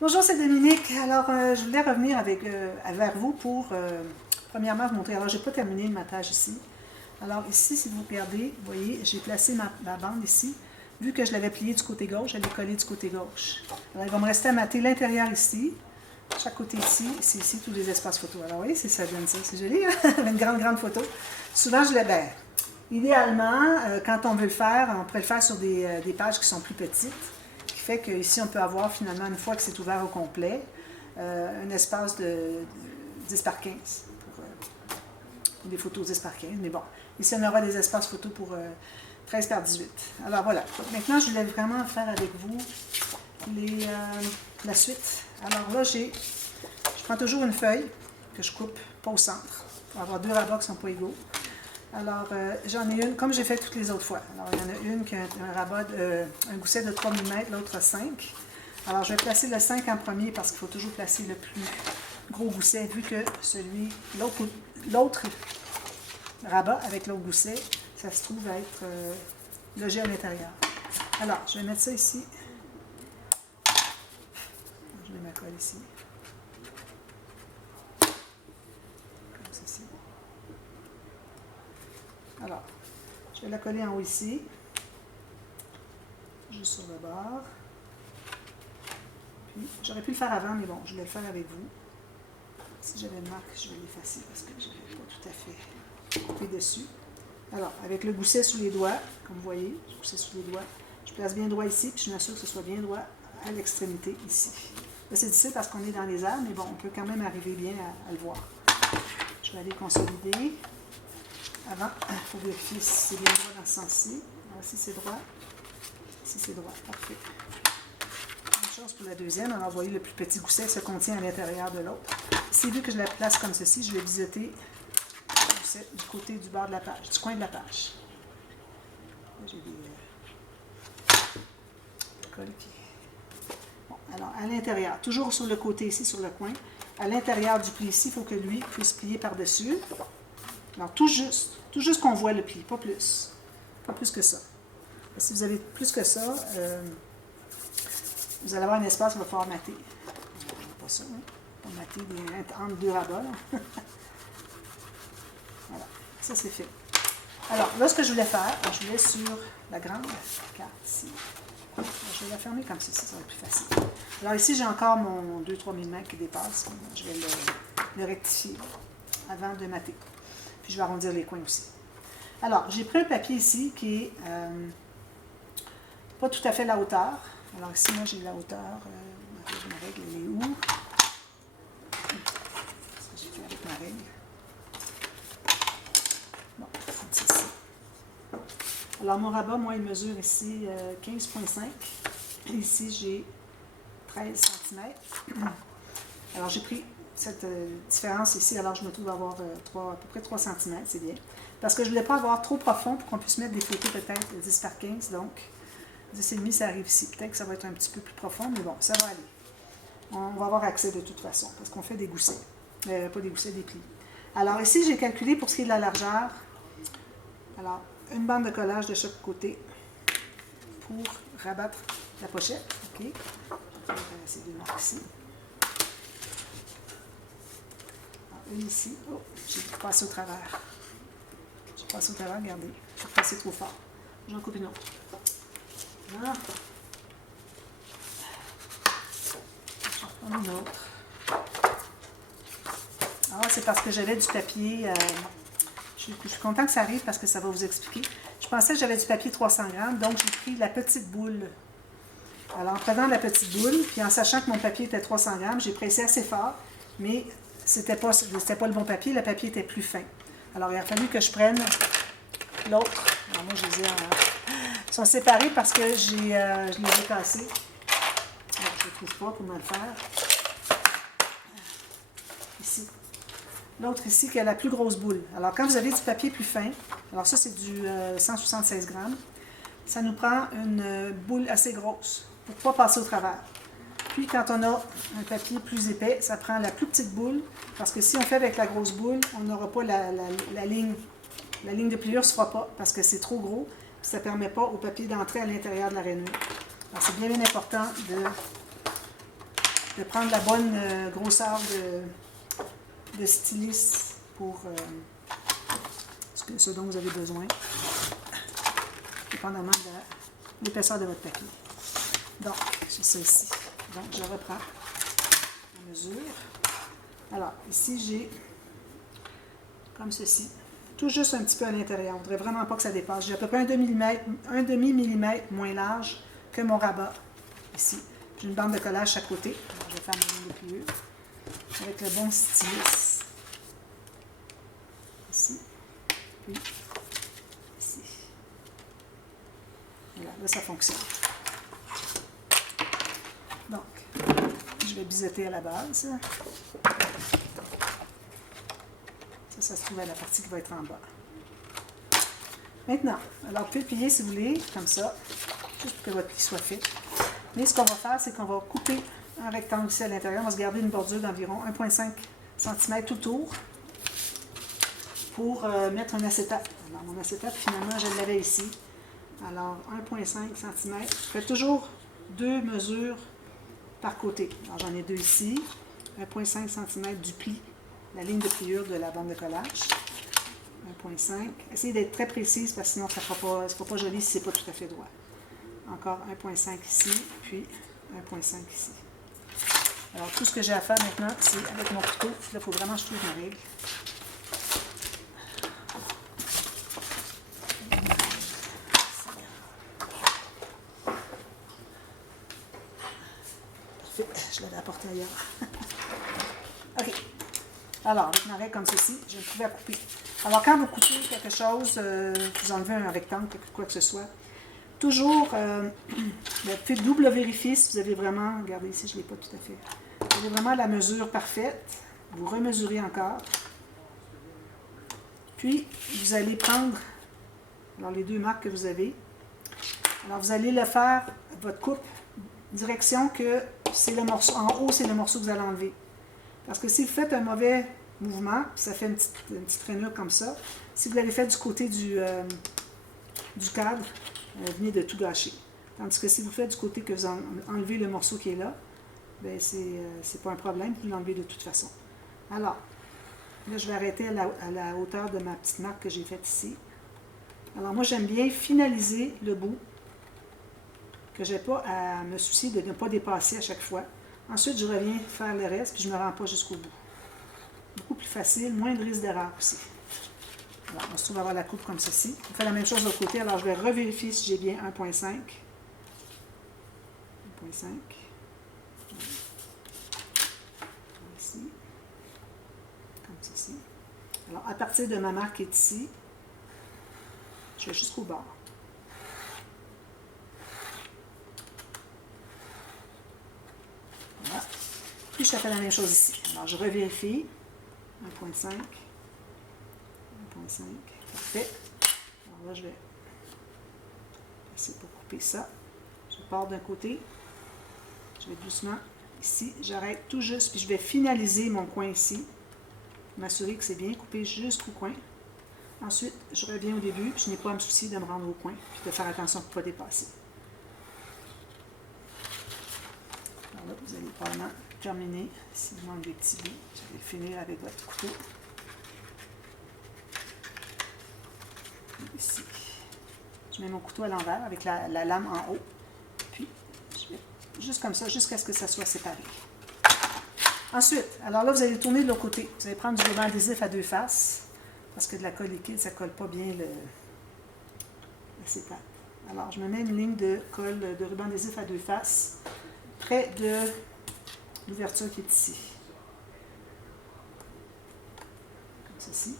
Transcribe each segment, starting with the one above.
Bonjour, c'est Dominique. Alors, je voulais revenir vers vous pour, premièrement, vous montrer. Alors, je n'ai pas terminé le matage ici. Alors, ici, si vous regardez, vous voyez, j'ai placé ma bande ici. Vu que je l'avais pliée du côté gauche, je l'ai collée du côté gauche. Alors, il va me rester à mater l'intérieur ici. Chaque côté ici, c'est ici tous les espaces photos. Alors, vous voyez, ça donne ça. C'est joli, hein? Une grande photo. Souvent, idéalement, quand on veut le faire, on pourrait le faire sur des pages qui sont plus petites. Fait qu'ici, on peut avoir finalement, une fois que c'est ouvert au complet, un espace de 10 par 15 pour des photos 10 par 15. Mais bon, ici, on aura des espaces photos pour 13 par 18. Alors voilà. Maintenant, je voulais vraiment faire avec vous la suite. Alors là, je prends toujours une feuille que je coupe pas au centre pour avoir deux rabats qui sont pas égaux. Alors, j'en ai une, comme j'ai fait toutes les autres fois. Alors, il y en a une qui a un gousset de 3 mm, l'autre 5. Alors, je vais placer le 5 en premier parce qu'il faut toujours placer le plus gros gousset, vu que l'autre rabat avec l'autre gousset, ça se trouve être logé à l'intérieur. Alors, je vais mettre ça ici. Je mets ma colle ici. Comme ceci. Alors, je vais la coller en haut ici, juste sur le bord. Puis, j'aurais pu le faire avant, mais bon, je vais le faire avec vous. Si j'avais une marque, je vais l'effacer parce que je n'avais pas tout à fait coupé dessus. Alors, avec le gousset sous les doigts, comme vous voyez, le gousset sous les doigts, je place bien droit ici, puis je m'assure que ce soit bien droit à l'extrémité ici. Là, c'est difficile parce qu'on est dans les airs, mais bon, on peut quand même arriver bien à le voir. Je vais aller consolider. Avant, il faut vérifier si c'est bien droit dans ce sens-ci. Alors, ici, c'est droit. Ici, c'est droit. Parfait. Même chose pour la deuxième. Alors, vous voyez, le plus petit gousset se contient à l'intérieur de l'autre. Ici, vu que je la place comme ceci, je vais biseauter le gousset du côté du bord de la page, du coin de la page. Là, j'ai des colle qui... Bon, alors, à l'intérieur, toujours sur le côté ici, sur le coin, à l'intérieur du pli ici, il faut que lui puisse plier par-dessus. Alors, tout juste qu'on voit le pli, pas plus. Pas plus que ça. Et si vous avez plus que ça, vous allez avoir un espace où il va falloir mater. Pas ça, hein? On va mater entre deux rabats. Voilà, ça c'est fait. Alors, là, ce que je voulais faire, je voulais sur la grande carte ici. Je vais la fermer comme ceci, ça va être plus facile. Alors ici, j'ai encore mon 2-3 mm qui dépasse. Je vais le rectifier avant de mater. Puis je vais arrondir les coins aussi. Alors, j'ai pris un papier ici qui est pas tout à fait la hauteur. Alors ici, moi, j'ai la hauteur. Ma règle, elle est où? Qu'est-ce que j'ai fait avec ma règle? Bon, c'est ici. Alors, mon rabat, moi, il mesure ici 15,5. Ici, j'ai 13 cm. Alors, j'ai pris cette différence ici, alors je me trouve à avoir à peu près 3 cm, c'est bien. Parce que je ne voulais pas avoir trop profond pour qu'on puisse mettre des photos peut-être 10 par 15, donc 10,5 ça arrive ici. Peut-être que ça va être un petit peu plus profond, mais bon, ça va aller. On va avoir accès de toute façon, parce qu'on fait des goussets. Pas des goussets, des plis. Alors ici, j'ai calculé pour ce qui est de la largeur. Alors, une bande de collage de chaque côté pour rabattre la pochette. OK. Je vais essayer de marquer ici. Une ici. Oh, j'ai passé au travers. J'ai passé au travers, regardez. J'ai passé trop fort. J'en coupe une autre. Voilà. J'en prends une autre. Ah, c'est parce que j'avais du papier. Je suis contente que ça arrive parce que ça va vous expliquer. Je pensais que j'avais du papier 300 grammes, donc j'ai pris la petite boule. Alors, en prenant la petite boule, puis en sachant que mon papier était 300 grammes, j'ai pressé assez fort, mais c'était pas le bon papier, le papier était plus fin. Alors, il a fallu que je prenne l'autre. Alors, moi, je les ai ils sont séparés parce que je les ai cassés. Alors, je ne trouve pas pour me le faire. Ici. L'autre ici qui a la plus grosse boule. Alors, quand vous avez du papier plus fin, alors ça, c'est du 176 grammes, ça nous prend une boule assez grosse pour ne pas passer au travers. Puis, quand on a un papier plus épais, ça prend la plus petite boule, parce que si on fait avec la grosse boule, on n'aura pas la ligne. La ligne de pliure ne se fera pas, parce que c'est trop gros, puis ça ne permet pas au papier d'entrer à l'intérieur de la rainure. Alors, c'est bien important de de prendre la bonne grosseur de stylis pour ce dont vous avez besoin, dépendamment de l'épaisseur de votre papier. Donc, j'ai ça ici. Donc, je reprends la mesure. Alors, ici, j'ai comme ceci. Tout juste un petit peu à l'intérieur. On ne voudrait vraiment pas que ça dépasse. J'ai à peu près un demi-millimètre moins large que mon rabat ici. J'ai une bande de collage à côté. Alors, je vais faire ma ligne de pliure avec le bon stylis. Ici. Puis ici. Voilà, là, ça fonctionne. Donc, je vais biseauter à la base. Ça se trouve à la partie qui va être en bas. Maintenant, alors vous pouvez plier si vous voulez, comme ça, juste pour que votre pli soit fait. Mais ce qu'on va faire, c'est qu'on va couper un rectangle ici à l'intérieur. On va se garder une bordure d'environ 1,5 cm tout autour pour mettre un acétate. Alors, mon acétate, finalement, je l'avais ici. Alors, 1,5 cm. Je fais toujours 2 mesures par côté. Alors, j'en ai 2 ici. 1,5 cm du pli, la ligne de pliure de la bande de collage. 1,5. Essayez d'être très précise parce que sinon, ça ne sera pas joli si ce n'est pas tout à fait droit. Encore 1,5 ici, puis 1,5 ici. Alors, tout ce que j'ai à faire maintenant, c'est avec mon couteau. Là, il faut vraiment que je trouve ma règle. Parfait, je l'avais apporté ailleurs. OK. Alors, avec ma règle comme ceci, je vais trouver à couper. Alors, quand vous coupez quelque chose, vous enlevez un rectangle, quoi que ce soit, toujours, faites double vérifier si vous avez vraiment, regardez ici, je ne l'ai pas tout à fait, vous avez vraiment la mesure parfaite, vous remesurez encore, puis vous allez prendre, alors les 2 marques que vous avez, alors vous allez le faire, votre coupe, direction que c'est le morceau, en haut c'est le morceau que vous allez enlever. Parce que si vous faites un mauvais mouvement, puis ça fait une petite rainure comme ça, si vous l'avez fait du côté du cadre, venez de tout gâcher. Tandis que si vous faites du côté que vous enlevez le morceau qui est là, bien c'est pas un problème, vous l'enlevez de toute façon. Alors, là je vais arrêter à la hauteur de ma petite marque que j'ai faite ici. Alors moi j'aime bien finaliser le bout, que je n'ai pas à me soucier de ne pas dépasser à chaque fois. Ensuite, je reviens faire le reste, puis je ne me rends pas jusqu'au bout. Beaucoup plus facile, moins de risque d'erreur aussi. Alors, on se trouve à avoir la coupe comme ceci. On fait la même chose de l'autre côté, alors je vais revérifier si j'ai bien 1,5. 1,5. Ici. Comme ceci. Alors, à partir de ma marque qui est ici, je vais jusqu'au bord. Voilà. Puis je fais la même chose ici. Alors, je revérifie. 1,5. 1,5. Parfait. Alors là, je vais essayer pour couper ça. Je pars d'un côté. Je vais doucement ici. J'arrête tout juste. Puis je vais finaliser mon coin ici. M'assurer que c'est bien coupé jusqu'au coin. Ensuite, je reviens au début. Puis je n'ai pas à me soucier de me rendre au coin. Puis de faire attention pour ne pas dépasser. Alors là, vous allez probablement terminer. Si vous manque des petits bouts, vous allez finir avec votre couteau. Ici. Je mets mon couteau à l'envers avec la lame en haut. Puis, je vais juste comme ça, jusqu'à ce que ça soit séparé. Ensuite, alors là, vous allez tourner de l'autre côté. Vous allez prendre du ruban adhésif à 2 faces, parce que de la colle liquide, ça ne colle pas bien l'acétate. Alors, je me mets une ligne de colle de ruban adhésif à 2 faces, près de l'ouverture qui est ici. Comme ceci.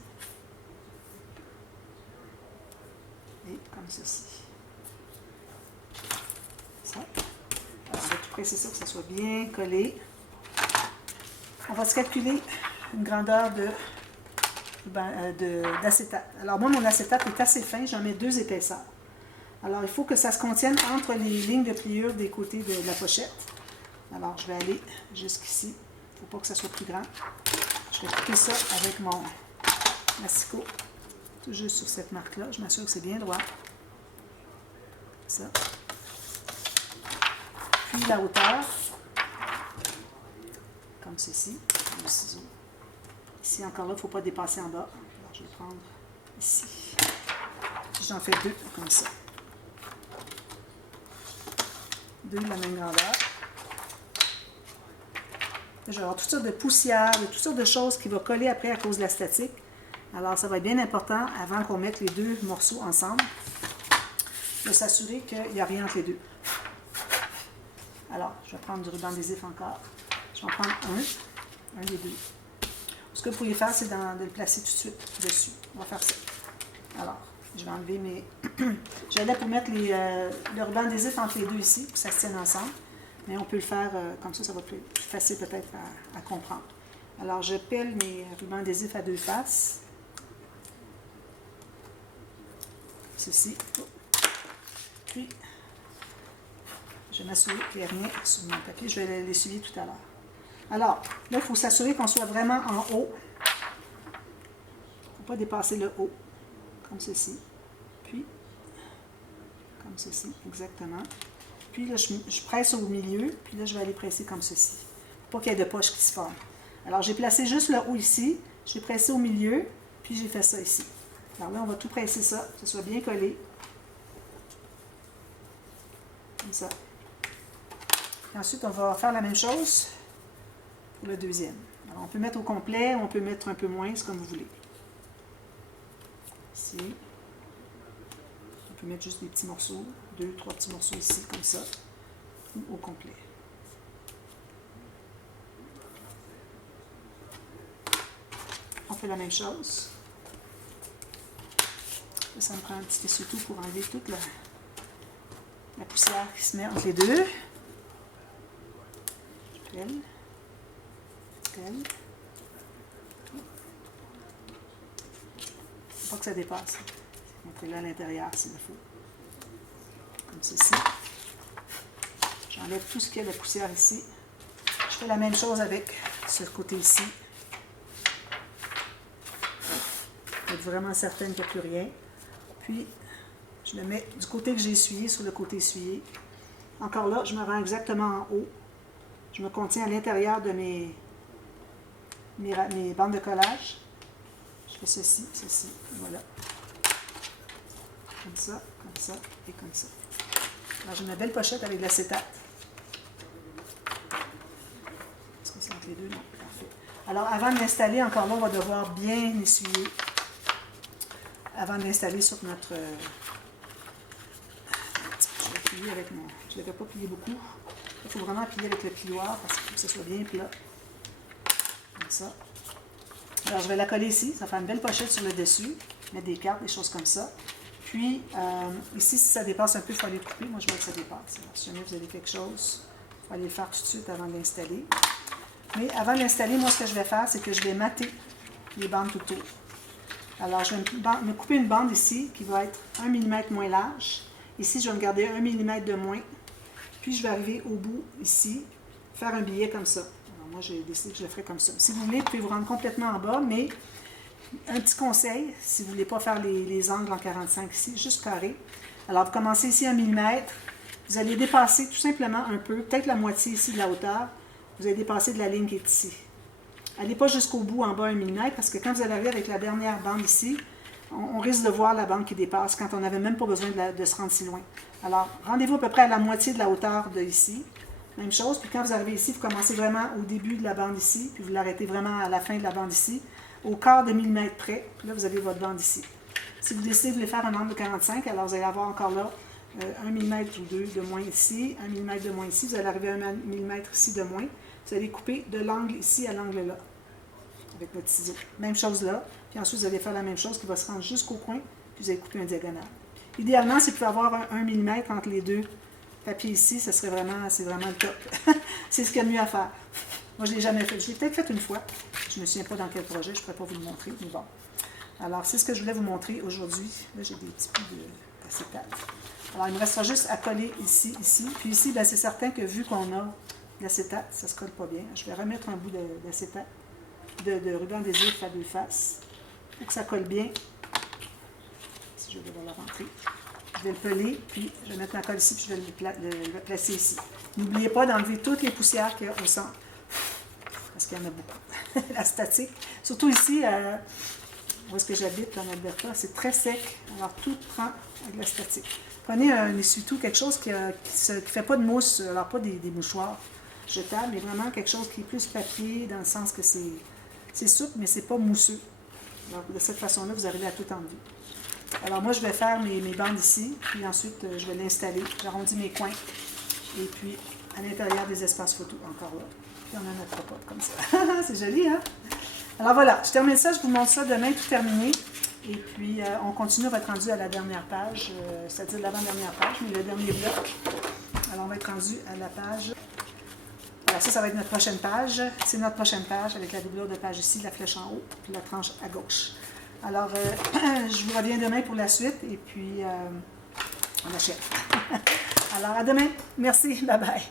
Et comme ceci. Ça. Alors, on va tout presser ça, que ça soit bien collé. On va se calculer une grandeur d'acétate. Alors moi, mon acétate est assez fin, j'en mets 2 épaisseurs. Alors il faut que ça se contienne entre les lignes de pliure des côtés de la pochette. Alors je vais aller jusqu'ici. Il ne faut pas que ça soit plus grand. Je vais couper ça avec mon massicot. Tout juste sur cette marque-là. Je m'assure que c'est bien droit. Ça. Puis la hauteur. comme ceci, le ciseau. Ici, encore là, il ne faut pas dépasser en bas. Alors, je vais prendre ici. Puis j'en fais 2 comme ça. 2 de la même grandeur. Je vais avoir toutes sortes de poussières, toutes sortes de choses qui vont coller après à cause de la statique. Alors, ça va être bien important, avant qu'on mette les 2 morceaux ensemble, de s'assurer qu'il n'y a rien entre les deux. Alors, je vais prendre du ruban adhésif encore. Je vais en prendre un des 2. Ce que vous pouvez faire, c'est de le placer tout de suite dessus. On va faire ça. Alors, je vais enlever mes... J'allais pour mettre le ruban adhésif entre les 2 ici, pour que ça se tienne ensemble. Mais on peut le faire comme ça, ça va être plus facile peut-être à comprendre. Alors, je pèle mes rubans adhésifs à 2 faces. Ceci. Puis, je vais m'assurer qu'il n'y a rien sur mon papier. Je vais l'essuyer tout à l'heure. Alors, là, il faut s'assurer qu'on soit vraiment en haut. Il ne faut pas dépasser le haut, comme ceci. Puis, comme ceci, exactement. Puis là, je presse au milieu, puis là, je vais aller presser comme ceci. Pour pas qu'il y ait de poches qui se forment. Alors, j'ai placé juste le haut ici, j'ai pressé au milieu, puis j'ai fait ça ici. Alors là, on va tout presser ça, que ce soit bien collé. Comme ça. Et ensuite, on va faire la même chose pour le deuxième. Alors, on peut mettre au complet, on peut mettre un peu moins, c'est comme vous voulez. Ici. On peut mettre juste des petits morceaux, 2, 3 petits morceaux ici, comme ça, ou au complet. On fait la même chose. Là, ça me prend un petit essuie-tout pour enlever toute la poussière qui se met entre les deux. Je pèle. Pèle. Faut pas que ça dépasse. Montrez-le à l'intérieur s'il le faut. Comme ceci. J'enlève tout ce qu'il y a de poussière ici. Je fais la même chose avec ce côté ici. Pour être vraiment certaine qu'il n'y a plus rien. Puis, je le mets du côté que j'ai essuyé sur le côté essuyé. Encore là, je me rends exactement en haut. Je me contiens à l'intérieur de mes bandes de collage. Je fais ceci, voilà. Comme ça et comme ça. Alors, j'ai ma belle pochette avec de l'acétate. Est-ce que c'est entre les deux? Non, parfait. Alors, avant de l'installer, encore là, on va devoir bien essuyer. Avant de l'installer sur notre... je vais plier avec mon... Je ne l'avais pas plié beaucoup. Il faut vraiment plier avec le plioir parce qu'il faut que ce soit bien plat. Comme ça. Alors, je vais la coller ici. Ça fait une belle pochette sur le dessus. Mettre des cartes, des choses comme ça. Puis, ici, si ça dépasse un peu, il faut aller couper. Moi, je vois que ça dépasse. Alors, si jamais vous avez quelque chose, il faut aller le faire tout de suite avant de l'installer. Mais avant de l'installer, moi, ce que je vais faire, c'est que je vais mater les bandes tout autour. Alors, je vais me couper une bande ici qui va être 1 mm moins large. Ici, je vais me garder 1 mm de moins. Puis, je vais arriver au bout, ici, faire un billet comme ça. Alors, moi, j'ai décidé que je le ferai comme ça. Si vous voulez, vous pouvez vous rendre complètement en bas, mais un petit conseil, si vous ne voulez pas faire les angles en 45 ici, juste carré. Alors, vous commencez ici 1 mm. Vous allez dépasser tout simplement un peu, peut-être la moitié ici de la hauteur. Vous allez dépasser de la ligne qui est ici. Allez pas jusqu'au bout en bas 1 mm, parce que quand vous allez arriver avec la dernière bande ici, on risque de voir la bande qui dépasse quand on n'avait même pas besoin de se rendre si loin. Alors, rendez-vous à peu près à la moitié de la hauteur de ici. Même chose, puis quand vous arrivez ici, vous commencez vraiment au début de la bande ici, puis vous l'arrêtez vraiment à la fin de la bande ici, au quart de millimètre près, puis là, vous avez votre bande ici. Si vous décidez de voulez faire un angle de 45, alors vous allez avoir encore là 1 mm ou 2 de moins ici, 1 mm de moins ici, vous allez arriver à 1 mm ici de moins. Vous allez couper de l'angle ici à l'angle là, avec votre ciseau. Même chose là, puis ensuite vous allez faire la même chose qui va se rendre jusqu'au coin, puis vous allez couper un diagonal. Idéalement, si vous pouvez avoir 1 mm entre les deux papiers ici, ça serait vraiment, c'est vraiment le top. C'est ce qu'il y a de mieux à faire. Moi, je ne l'ai jamais fait. Je l'ai peut-être fait une fois. Je ne me souviens pas dans quel projet, je ne pourrais pas vous le montrer, mais bon. Alors, c'est ce que je voulais vous montrer aujourd'hui. Là, j'ai des petits bouts d'acétate. Alors, il me restera juste à coller ici, ici. Puis ici, c'est certain que vu qu'on a de l'acétate, ça ne se colle pas bien. Je vais remettre un bout d'acétate, de ruban adhésif à 2 faces, pour que ça colle bien. Si je vais devoir le rentrer. Je vais le peler, puis je vais mettre ma colle ici, puis je vais le placer ici. N'oubliez pas d'enlever toutes les poussières qu'il y a au centre. parce qu'il y en a beaucoup. La statique, surtout ici, où est-ce que j'habite, en Alberta, c'est très sec, alors tout prend avec la statique. Prenez un essuie-tout, quelque chose qui ne fait pas de mousse, alors pas des mouchoirs jetables, mais vraiment quelque chose qui est plus papier, dans le sens que c'est souple, mais c'est pas mousseux. Alors de cette façon-là, vous arrivez à tout enlever. Alors moi, je vais faire mes bandes ici, puis ensuite, je vais l'installer. J'arrondis mes coins. Et puis, à l'intérieur des espaces photos, encore là. Puis on a notre popote comme ça. C'est joli, hein? Alors voilà, je termine ça, je vous montre ça demain, tout terminé. Et puis, on continue, on va être rendu à la dernière page, c'est-à-dire l'avant-dernière page, mais le dernier bloc. Alors, on va être rendu à la page... Voilà, ça va être notre prochaine page. C'est notre prochaine page avec la doublure de page ici, la flèche en haut, puis la tranche à gauche. Alors, je vous reviens demain pour la suite, et puis on achète. Alors, à demain. Merci, bye bye.